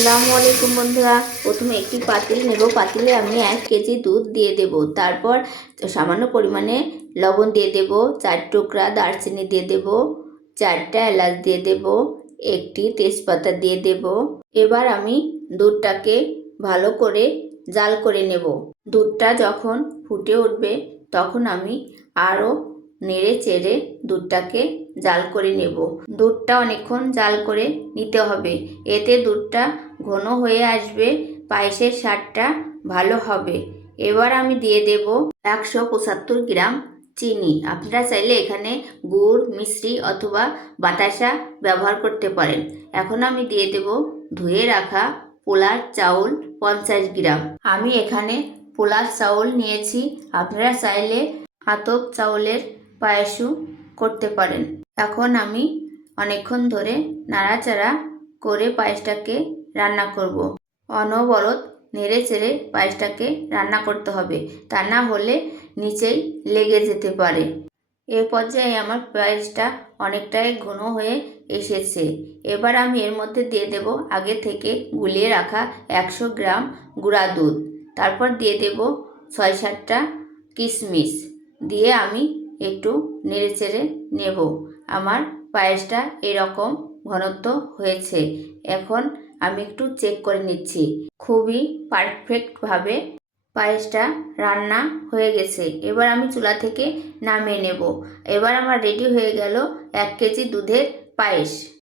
আসসালামু আলাইকুম বন্ধুরা। প্রথমে একটি পাতিল নেব। পাতিলে আমি 1 কেজি দুধ দিয়ে দেব। তারপর সামান্য পরিমাণে লবণ দিয়ে দেব, 4 টুকরা দারচিনি দিয়ে দেব, 4টা এলাচ দিয়ে দেব, একটি তেজপাতা দিয়ে দেব। এবার আমি দুধটাকে ভালো করে জাল করে নেব। দুধটা যখন ফুটে উঠবে তখন আমি আরও নেড়ে চেড়ে দুধটাকে জাল করে নেব। দুধটা অনেকক্ষণ জাল করে নিতে হবে, এতে দুধটা ঘন হয়ে আসবে, পায়েসের স্বাদটা ভালো হবে। এবার আমি দিয়ে দেব 175 গ্রাম চিনি। আপনারা চাইলে এখানে গুড়, মিশ্রি অথবা বাতাসা ব্যবহার করতে পারেন। এখন আমি দিয়ে দেব ধুয়ে রাখা পোলার চাউল 50 গ্রাম। আমি এখানে পোলার চাউল নিয়েছি, আপনারা চাইলে আতপ চাউলের পায়েসও করতে পারেন। এখন আমি অনেকক্ষণ ধরে নাড়াচাড়া করে পায়েসটাকে রান্না করব। অনবরত নেড়ে চেড়ে পায়েসটাকে রান্না করতে হবে, তা না হলে নিচেই লেগে যেতে পারে। এ পর্যায়ে আমার পায়েসটা অনেকটাই ঘন হয়ে এসেছে। এবার আমি এর মধ্যে দিয়ে দেব আগে থেকে গুলিয়ে রাখা 100 গ্রাম গুঁড়া দুধ। তারপর দিয়ে দেব 6-7টা কিশমিশ দিয়ে আমি একটু নেড়েচেড়ে নেব। আমার পায়েসটা এরকম ঘনত্ব হয়েছে। এখন আমি একটু চেক করে নিচ্ছি। খুবই পারফেক্টভাবে পায়েসটা রান্না হয়ে গেছে। এবার আমি চুলা থেকে নামিয়ে নেব। এবার আমার রেডি হয়ে গেল 1 কেজি দুধের পায়েস।